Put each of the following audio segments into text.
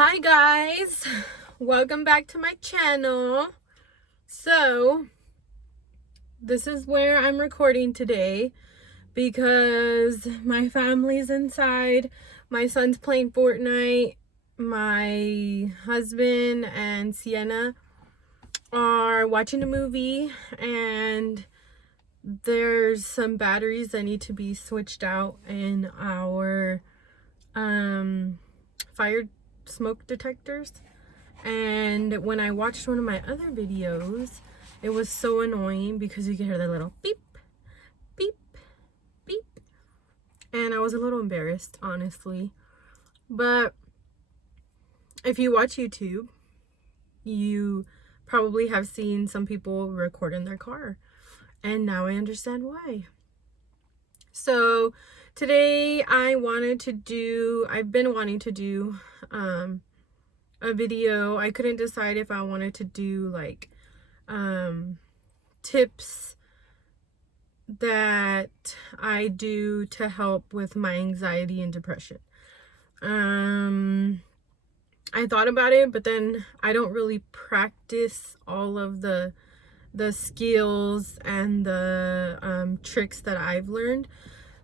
Hi guys, welcome back to my channel. So this is where I'm recording today because my family's inside. My son's playing Fortnite. My husband and Sienna are watching a movie, and there's some batteries that need to be switched out in our fire smoke detectors. And when I watched one of my other videos, it was so annoying because you could hear the little beep, beep, beep. And I was a little embarrassed, honestly. But if you watch YouTube, you probably have seen some people record in their car. And now I understand why. So today I've been wanting to do a video. I couldn't decide if I wanted to do like tips that I do to help with my anxiety and depression. I thought about it, but then I don't really practice all of the skills and the tricks that I've learned.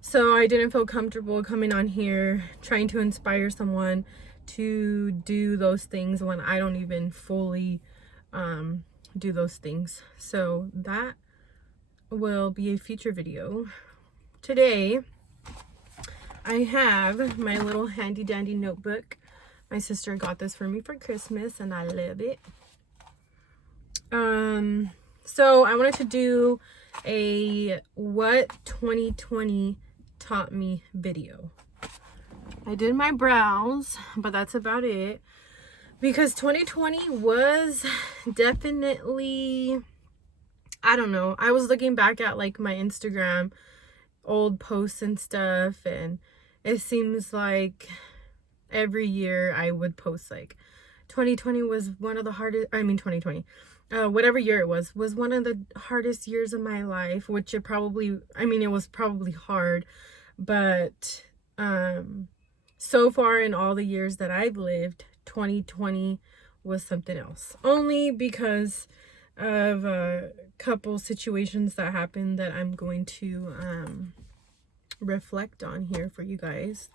So I didn't feel comfortable coming on here trying to inspire someone to do those things when I don't even fully do those things. So that will be a future video. Today I have my little handy dandy notebook. My sister got this for me for Christmas and I love it. So I wanted to do a what 2020 taught me video. I did my brows, but that's about it. Because 2020 was definitely, I don't know. I was looking back at like my Instagram old posts and stuff, and it seems like every year I would post like 2020 was one of the hardest, 2020. Whatever year it was one of the hardest years of my life, which it was probably hard, but so far in all the years that I've lived, 2020 was something else. Only because of a couple situations that happened that I'm going to reflect on here for you guys.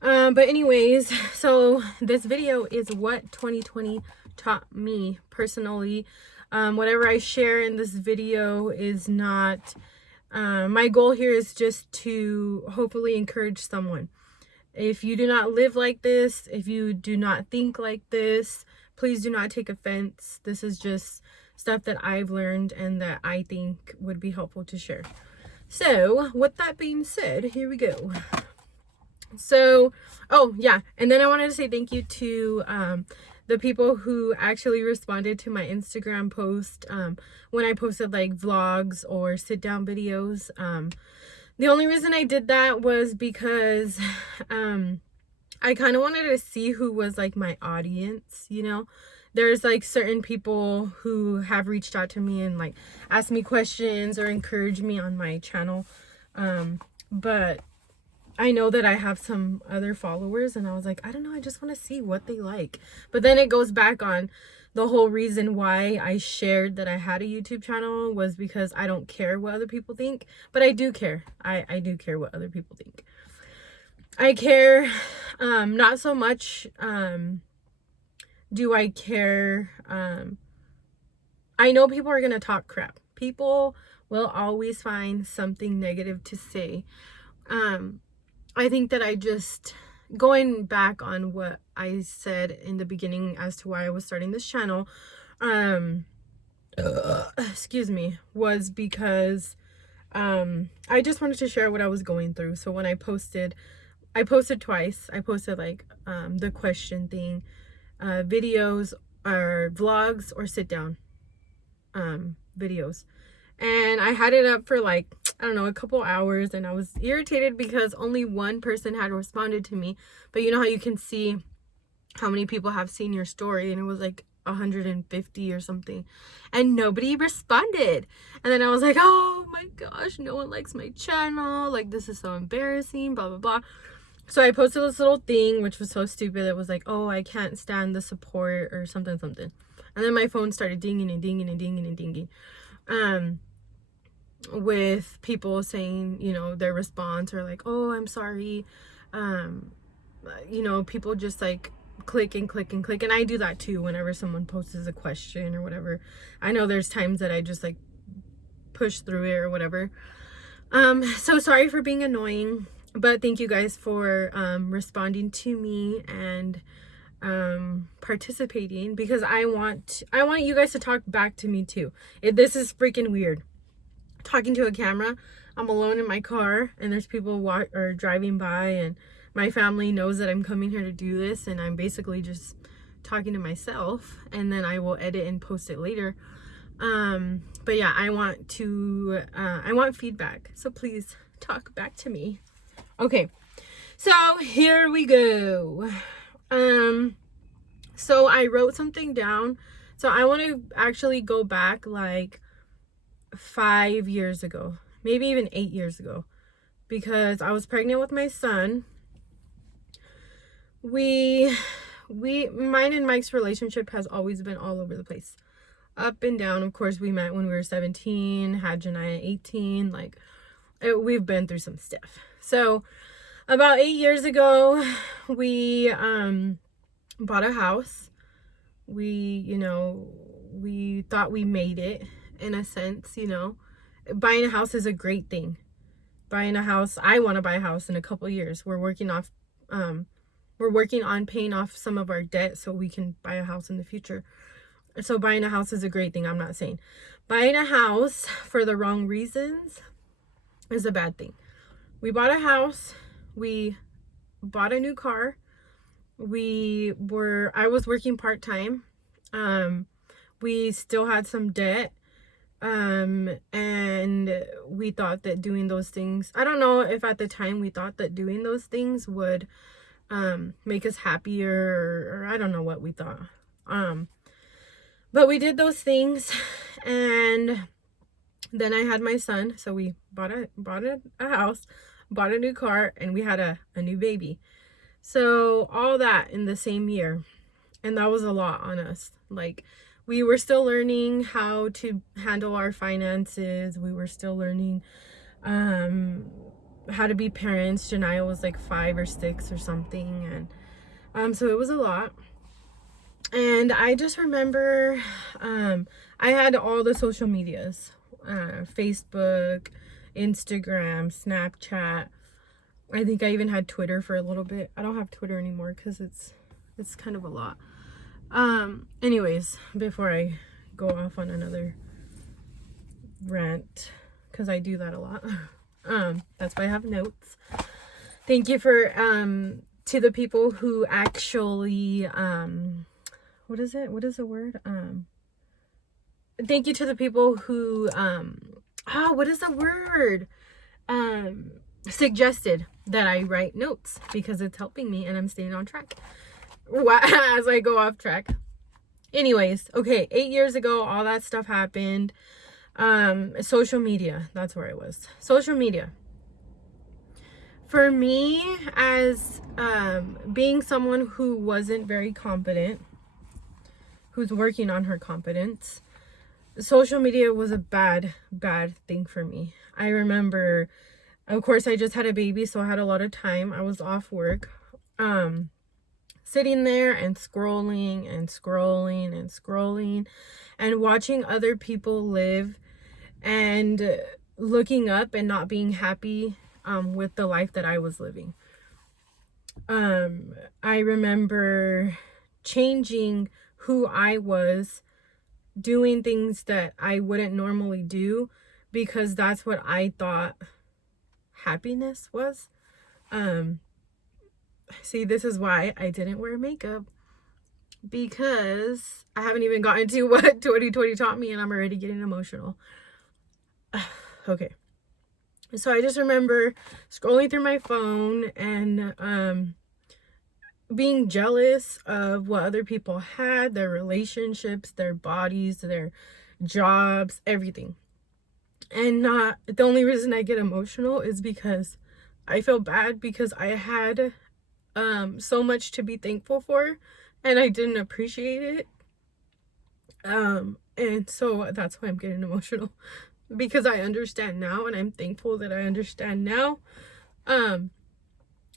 But anyways, so this video is what 2020 taught me personally. Whatever I share in this video is not, my goal here is just to hopefully encourage someone. If you do not live like this, if you do not think like this, please do not take offense. This is just stuff that I've learned and that I think would be helpful to share. So with that being said, here we go. So, oh yeah, and then I wanted to say thank you to the people who actually responded to my Instagram post when I posted like vlogs or sit down videos. The only reason I did that was because I kind of wanted to see who was like my audience, you know. There's like certain people who have reached out to me and like asked me questions or encouraged me on my channel, but I know that I have some other followers, and I was like, I don't know, I just want to see what they like. But then it goes back on the whole reason why I shared that I had a YouTube channel was because I don't care what other people think. But I do care. I do care what other people think. I care, not so much do I care. I know people are going to talk crap. People will always find something negative to say. I think that I just, going back on what I said in the beginning as to why I was starting this channel, excuse me, was because I just wanted to share what I was going through. So when I posted twice. I posted like the question thing, videos or vlogs or sit down videos. And I had it up for like, I don't know, a couple hours, and I was irritated because only one person had responded to me. But you know how you can see how many people have seen your story, and it was like 150 or something, and nobody responded. And then I was like, oh my gosh, no one likes my channel, like this is so embarrassing, blah blah blah. So I posted this little thing, which was so stupid. It was like, oh, I can't stand the support or something. And then my phone started dinging and dinging and dinging and dinging. With people saying, you know, their response, or like, oh, I'm sorry. You know, people just like click and click and click. And I do that too whenever someone posts a question or whatever. I know there's times that I just like push through it or whatever. So sorry for being annoying, but thank you guys for responding to me and participating, because I want you guys to talk back to me too. This is freaking weird, talking to a camera. I'm alone in my car and there's people driving by, and my family knows that I'm coming here to do this, and I'm basically just talking to myself, and then I will edit and post it later. But yeah, I want feedback, so please talk back to me. Okay, so here we go. So I wrote something down. So I want to actually go back like 5 years ago, maybe even 8 years ago, because I was pregnant with my son. Mine and Mike's relationship has always been all over the place, up and down. Of course, we met when we were 17, had Janiyah at 18. Like, we've been through some stuff. So about 8 years ago, we bought a house. We thought we made it, in a sense. You know, buying a house is a great thing. Buying a house, I want to buy a house in a couple of years. We're working on paying off some of our debt so we can buy a house in the future. So buying a house is a great thing. I'm not saying buying a house for the wrong reasons is a bad thing. We bought a house. We bought a new car. I was working part-time. We still had some debt. And we thought that doing those things, I don't know if at the time we thought that doing those things would make us happier, or I don't know what we thought. But we did those things, and then I had my son. So we bought a house, bought a new car, and we had a new baby. So all that in the same year, and that was a lot on us. Like, we were still learning how to handle our finances. We were still learning how to be parents. Janiyah was like 5 or 6 or something, and so it was a lot. And I just remember I had all the social medias, Facebook, Instagram, Snapchat. I think I even had Twitter for a little bit. I don't have Twitter anymore because it's kind of a lot. Anyways, before I go off on another rant, because I do that a lot. That's why I have notes. Thank you for to the people who actually what is the word? Thank you to the people who what is the word? Suggested that I write notes, because it's helping me and I'm staying on track as I go off track. Anyways, okay, 8 years ago, all that stuff happened. Social media, that's where I was. Social media. For me, as being someone who wasn't very confident, who's working on her confidence, social media was a bad thing for me. I remember, of course, I just had a baby, so I had a lot of time. I was off work, sitting there and scrolling and watching other people live and looking up and not being happy with the life that I was living. I remember changing who I was, doing things that I wouldn't normally do, because that's what I thought happiness was. See, this is why I didn't wear makeup, because I haven't even gotten to what 2020 taught me, and I'm already getting emotional. Okay. So I just remember scrolling through my phone and being jealous of what other people had, their relationships, their bodies, their jobs, everything. And the only reason I get emotional is because I feel bad because I had so much to be thankful for and I didn't appreciate it. And so that's why I'm getting emotional, because I understand now and I'm thankful that I understand now.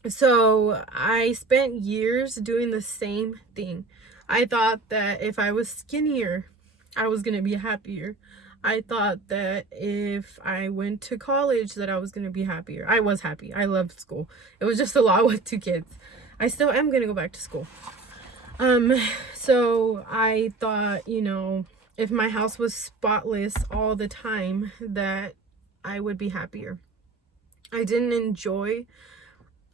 So I spent years doing the same thing. I thought that if I was skinnier, I was going to be happier. I thought that if I went to college that I was going to be happier. I was happy. I loved school. It was just a lot with 2 kids. I still am going to go back to school. So I thought, you know, if my house was spotless all the time, that I would be happier. I didn't enjoy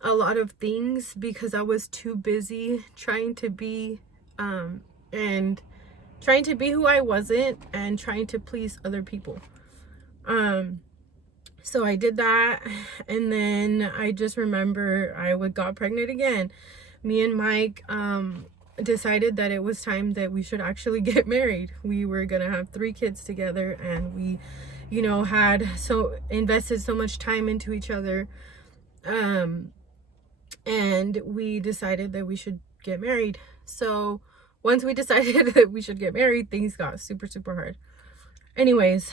a lot of things because I was too busy trying to be and trying to be who I wasn't and trying to please other people. So I did that, and then I just remember I got pregnant again. Me and Mike decided that it was time that we should actually get married. We were gonna have 3 kids together, and we, you know, had invested so much time into each other. And we decided that we should get married. So once we decided that we should get married, things got super, super hard. Anyways,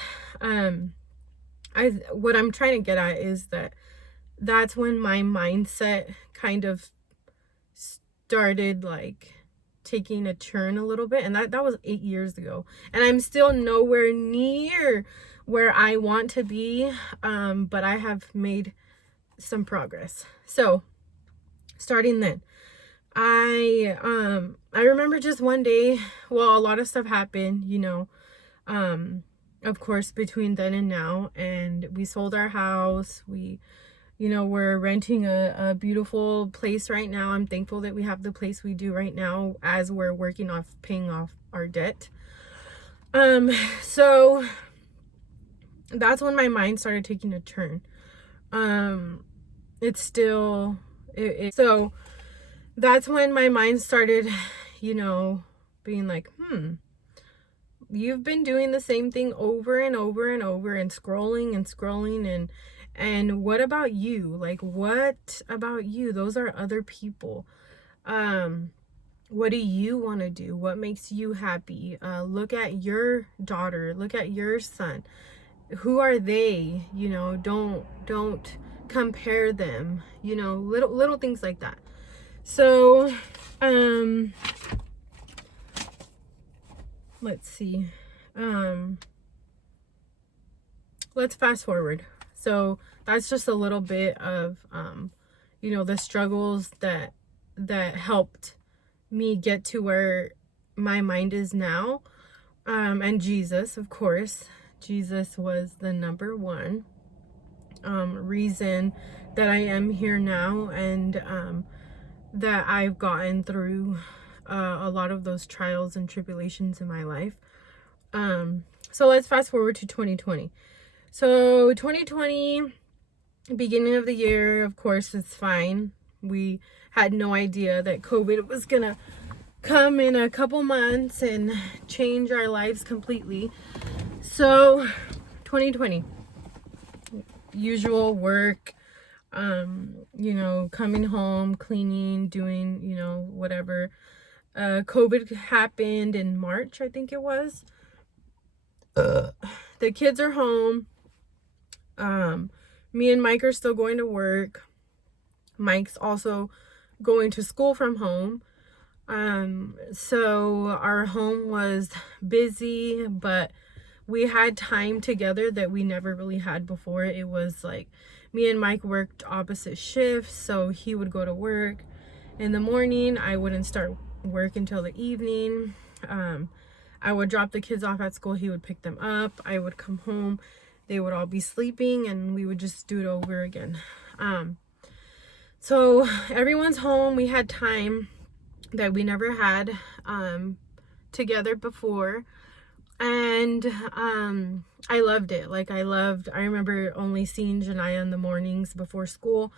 what I'm trying to get at is that that's when my mindset kind of started like taking a turn a little bit, and that was 8 years ago, and I'm still nowhere near where I want to be, but I have made some progress. So starting then, I remember just one day, well, a lot of stuff happened, you know, of course, between then and now, and we sold our house. We, you know, we're renting a beautiful place right now. I'm thankful that we have the place we do right now as we're working off paying off our debt. So that's when my mind started taking a turn. It's still, so that's when my mind started, you know, being like, you've been doing the same thing over and over and over and scrolling and what about you? Like, what about you? Those are other people. What do you want to do? What makes you happy? Look at your daughter, look at your son. Who are they? You know, don't compare them, you know, little things like that. So let's see, let's fast forward. So that's just a little bit of you know, the struggles that helped me get to where my mind is now. And Jesus, of course, Jesus was the number one reason that I am here now, and that I've gotten through a lot of those trials and tribulations in my life. So let's fast forward to 2020. So 2020, beginning of the year, of course, it's fine. We had no idea that COVID was gonna come in a couple months and change our lives completely. So 2020, usual work, you know, coming home, cleaning, doing, you know, whatever. COVID happened in March, I think it was. The kids are home. Me and Mike are still going to work. Mike's also going to school from home. So our home was busy, but we had time together that we never really had before. It was like me and Mike worked opposite shifts, so he would go to work in the morning. I wouldn't start work until the evening. I would drop the kids off at school. He would pick them up. I would come home. They would all be sleeping, and we would just do it over again. So everyone's home. We had time that we never had together before. And I loved it. Like, I remember only seeing Janaya in the mornings before school.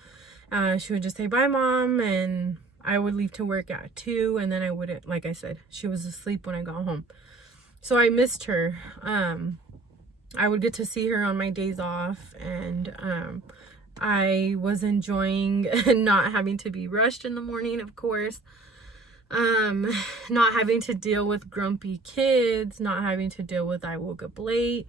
She would just say, "Bye, Mom," and I would leave to work at 2, and then I wouldn't, like I said, she was asleep when I got home. So I missed her. I would get to see her on my days off, and I was enjoying not having to be rushed in the morning, of course. Not having to deal with grumpy kids, not having to deal with I woke up late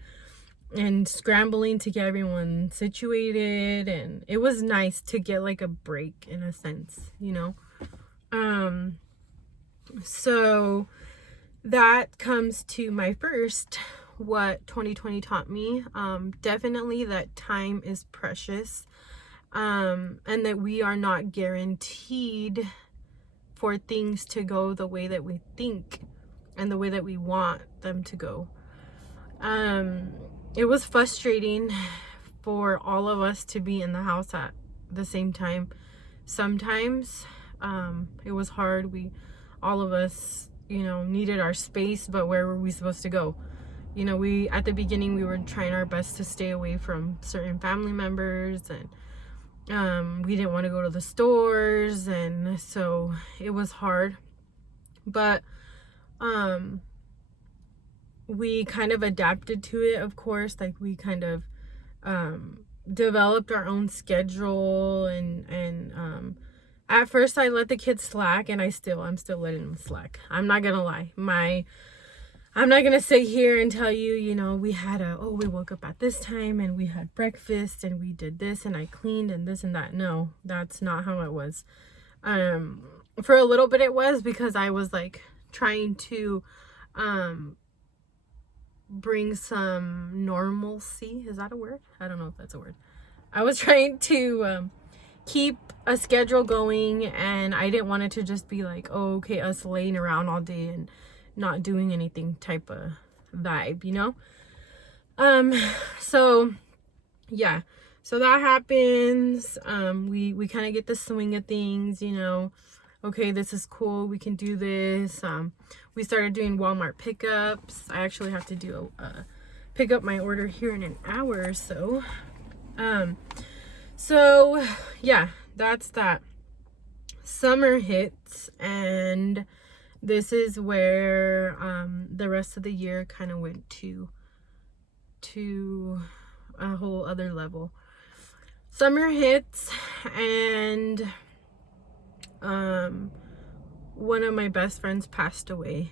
and scrambling to get everyone situated. And it was nice to get like a break in a sense, you know. So that comes to my first what 2020 taught me. Definitely that time is precious, and that we are not guaranteed for things to go the way that we think and the way that we want them to go. It was frustrating for all of us to be in the house at the same time. Sometimes it was hard. All of us, you know, needed our space, but where were we supposed to go? You know, at the beginning we were trying our best to stay away from certain family members, and we didn't want to go to the stores, and so it was hard. But we kind of adapted to it, of course. Like, we kind of developed our own schedule, and at first I let the kids slack, and I'm still letting them slack. I'm not gonna lie. I'm not gonna sit here and tell you, you know, we woke up at this time and we had breakfast and we did this and I cleaned and this and that. No, that's not how it was. For a little bit it was, because I was like trying to bring some normalcy. Is that a word? I don't know if that's a word. I was trying to keep a schedule going, and I didn't want it to just be like, oh, okay, us laying around all day and not doing anything type of vibe, you know. So yeah, so that happens. We kind of get the swing of things, you know. Okay, this is cool, we can do this. We started doing Walmart pickups. I actually have to do pick up my order here in an hour or so. So yeah, that's that. Summer hits, and this is where the rest of the year kind of went to a whole other level. Summer hits, and one of my best friends passed away.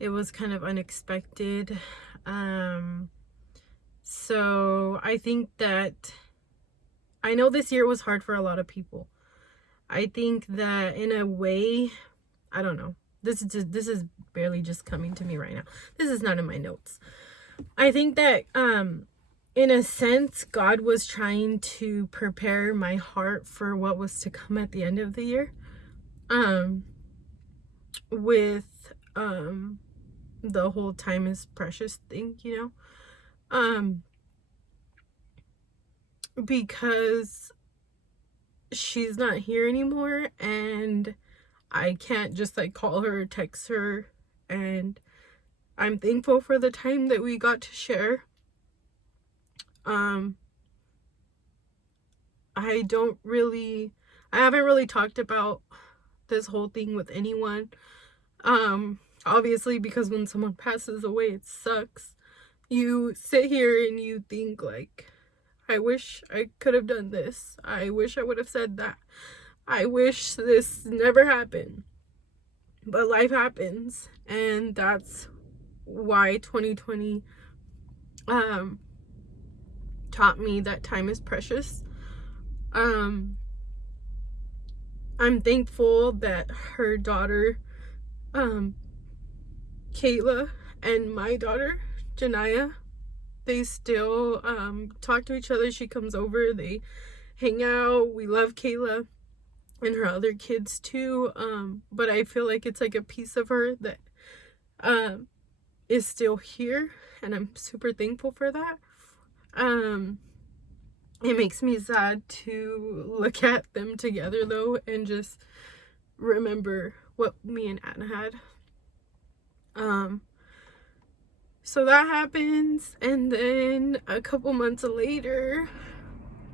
It was kind of unexpected. So I think that, I know this year was hard for a lot of people. I think that in a way, I don't know. This is barely just coming to me right now. This is not in my notes. I think that in a sense, God was trying to prepare my heart for what was to come at the end of the year. With the whole time is precious thing, you know. Because she's not here anymore, and I can't just like call her or text her, and I'm thankful for the time that we got to share. I haven't really talked about this whole thing with anyone. Obviously, because when someone passes away, it sucks. You sit here and you think like, I wish I could have done this. I wish I would have said that. I wish this never happened. But life happens, and that's why 2020 taught me that time is precious. I'm thankful that her daughter, Kayla, and my daughter, Janaya, they still talk to each other. She comes over, they hang out. We love Kayla and her other kids too. But I feel like it's like a piece of her that is still here, and I'm super thankful for that. It makes me sad to look at them together though, and just remember what me and Anna had. So that happens, and then a couple months later,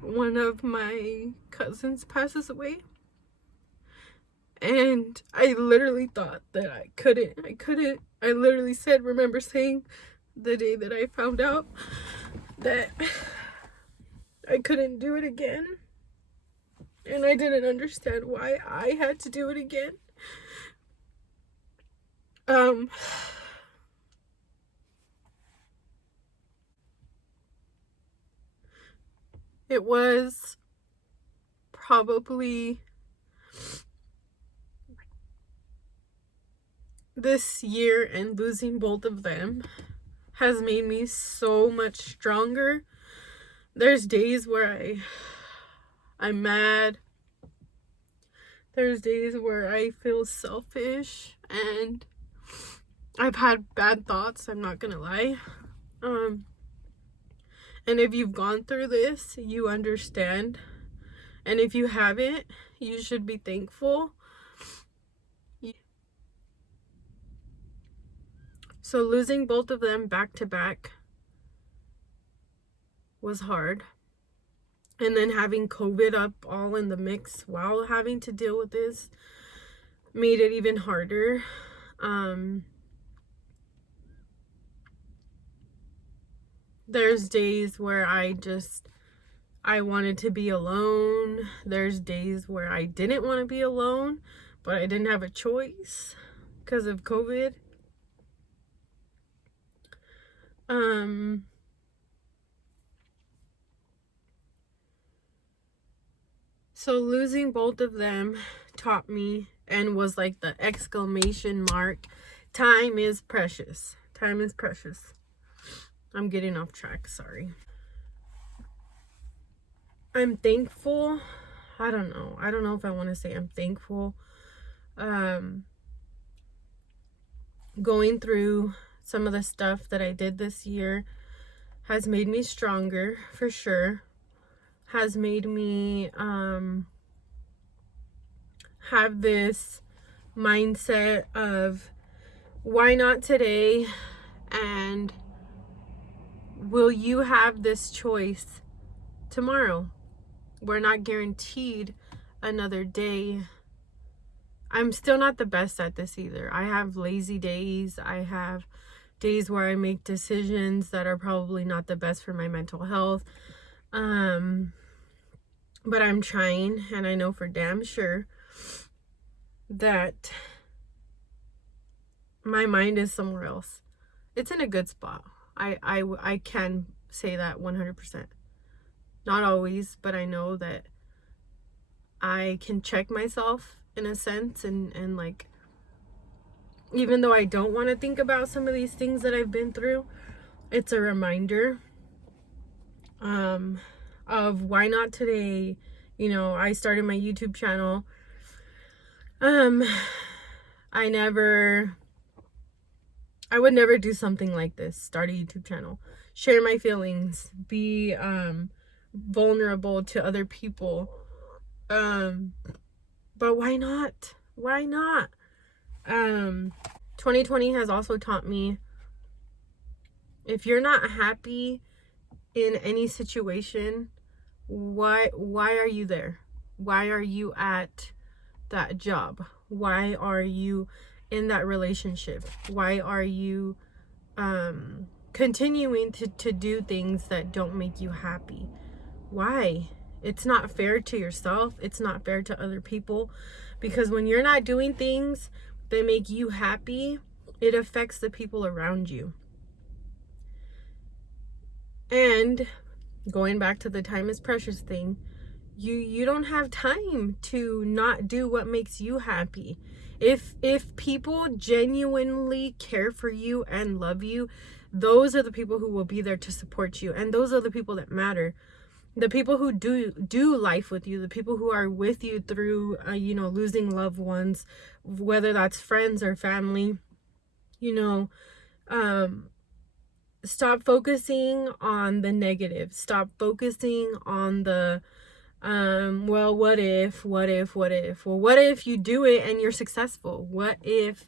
one of my cousins passes away. And I literally thought that I couldn't. I literally remember saying the day that I found out that I couldn't do it again. And I didn't understand why I had to do it again. It was probably this year, and losing both of them has made me so much stronger. There's days where I'm mad. There's days where I feel selfish, and I've had bad thoughts, I'm not gonna lie. And if you've gone through this, you understand. And if you haven't, you should be thankful. So losing both of them back to back was hard. And then having COVID up all in the mix while having to deal with this made it even harder. There's days where I wanted to be alone. There's days where I didn't want to be alone, but I didn't have a choice because of COVID. So losing both of them taught me, and was like the exclamation mark, time is precious. Time is precious. I'm getting off track, sorry. I'm thankful. I don't know if I want to say I'm thankful. Going through some of the stuff that I did this year has made me stronger, for sure. Has made me have this mindset of why not today, and will you have this choice tomorrow? We're not guaranteed another day. I'm still not the best at this either. I have lazy days. I have days where I make decisions that are probably not the best for my mental health. But I'm trying, and I know for damn sure that my mind is somewhere else. It's in a good spot. I can say that 100%. Not always, but I know that I can check myself in a sense, and like, even though I don't want to think about some of these things that I've been through, it's a reminder of why not today. You know, I started my YouTube channel. I would never do something like this, start a YouTube channel, share my feelings, be vulnerable to other people. But why not? Why not? 2020 has also taught me, if you're not happy in any situation, why are you there? Why are you at that job? Why are you in that relationship? Why are you continuing to do things that don't make you happy? Why? It's not fair to yourself. It's not fair to other people, because when you're not doing things that make you happy, it affects the people around you. And going back to the time is precious thing, you don't have time to not do what makes you happy. If people genuinely care for you and love you, those are the people who will be there to support you, and those are the people that matter. The people who do life with you, the people who are with you through losing loved ones, whether that's friends or family. Stop focusing on the negative. Stop focusing on the well, what if? Well, what if you do it and you're successful? What if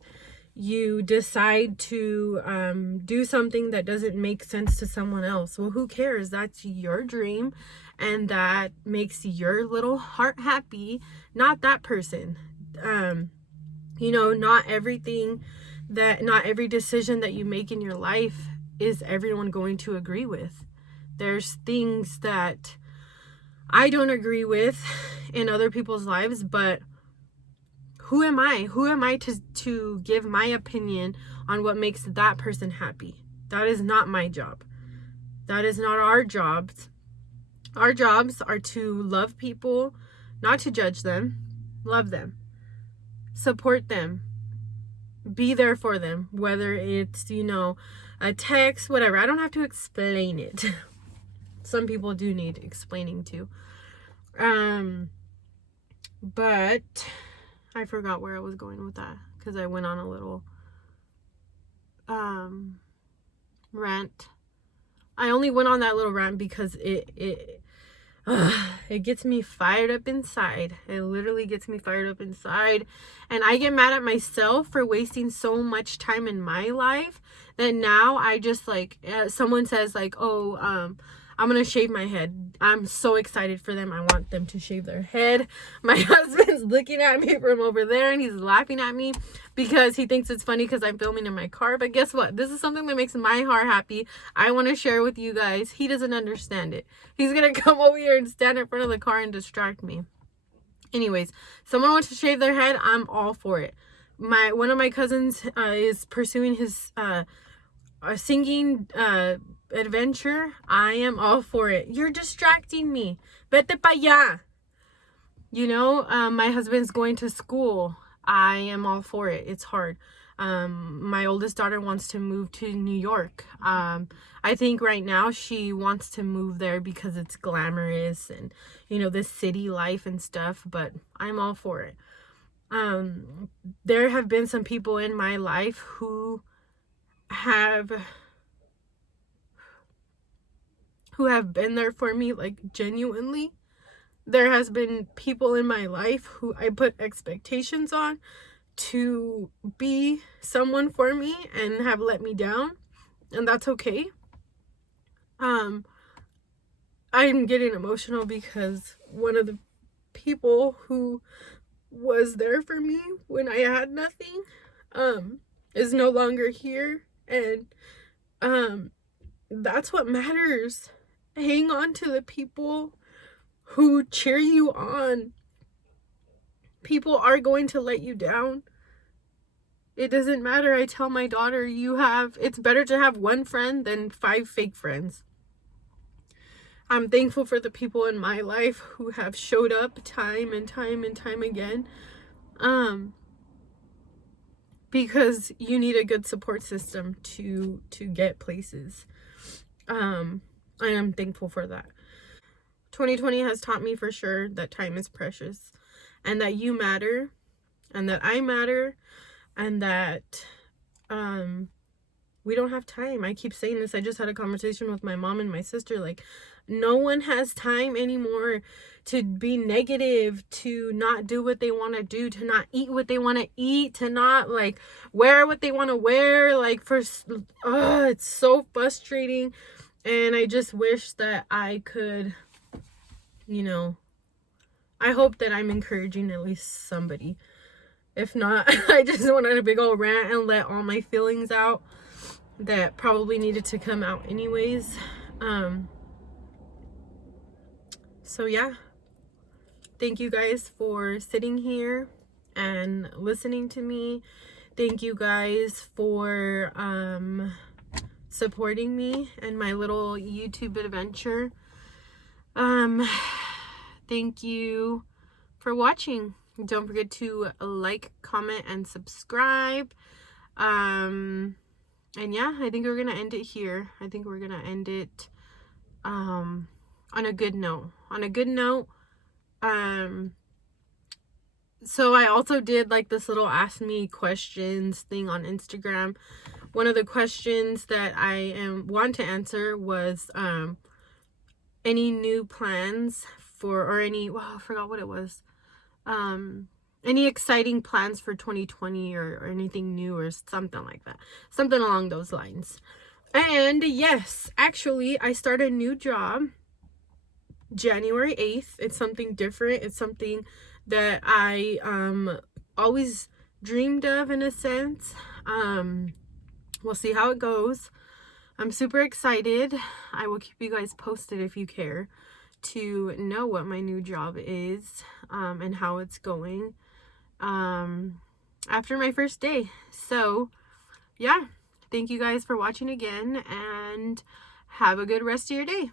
you decide to do something that doesn't make sense to someone else? Well, who cares? That's your dream, and that makes your little heart happy, not that person. Not every decision that you make in your life is everyone going to agree with. There's things that I don't agree with in other people's lives, but who am I? Who am I to give my opinion on what makes that person happy? That is not my job. That is not our jobs. Our jobs are to love people, not to judge them, love them, support them, be there for them, whether it's, a text, whatever. I don't have to explain it. Some people do need explaining to. But I forgot where I was going with that because I went on a little rant. I only went on that little rant because it gets me fired up inside. It literally gets me fired up inside. And I get mad at myself for wasting so much time in my life that now I just someone says I'm going to shave my head. I'm so excited for them. I want them to shave their head. My husband's looking at me from over there and he's laughing at me because he thinks it's funny because I'm filming in my car. But guess what? This is something that makes my heart happy. I want to share with you guys. He doesn't understand it. He's going to come over here and stand in front of the car and distract me. Anyways, someone wants to shave their head. I'm all for it. One of my cousins is pursuing his singing adventure. I am all for it. You're distracting me. Vete pa allá. My husband's going to school. I am all for it. It's hard. My oldest daughter wants to move to New York. I think right now she wants to move there because it's glamorous and, this city life and stuff, but I'm all for it. There have been some people in my life who have been there for me, genuinely. There has been people in my life who I put expectations on to be someone for me and have let me down, and that's okay. I'm getting emotional because one of the people who was there for me when I had nothing is no longer here, and that's what matters. Hang on to the people who cheer you on. People are going to let you down. It doesn't matter. I tell my daughter, it's better to have one friend than 5 fake friends. I'm thankful for the people in my life who have showed up time and time and time again. Because you need a good support system to get places. I am thankful for that. 2020 has taught me for sure that time is precious and that you matter and that I matter and that we don't have time. I keep saying this. I just had a conversation with my mom and my sister. No one has time anymore to be negative, to not do what they want to do, to not eat what they want to eat, to not wear what they want to wear. It's so frustrating. And I just wish that I could, I hope that I'm encouraging at least somebody. If not, I just went on a big old rant and let all my feelings out that probably needed to come out anyways. So yeah, thank you guys for sitting here and listening to me. Thank you guys for supporting me and my little YouTube adventure. Thank you for watching. Don't forget to like, comment, and subscribe. And yeah, I think we're gonna end it here. I think we're gonna end it on a good note. So I also did this little ask me questions thing on Instagram. One of the questions that I want to answer was any new plans I forgot what it was. Any exciting plans for 2020 or anything new or something like that. Something along those lines. And yes, actually, I started a new job January 8th. It's something different. It's something that I always dreamed of in a sense. We'll see how it goes. I'm super excited. I will keep you guys posted if you care to know what my new job is and how it's going after my first day. So yeah, thank you guys for watching again, and have a good rest of your day.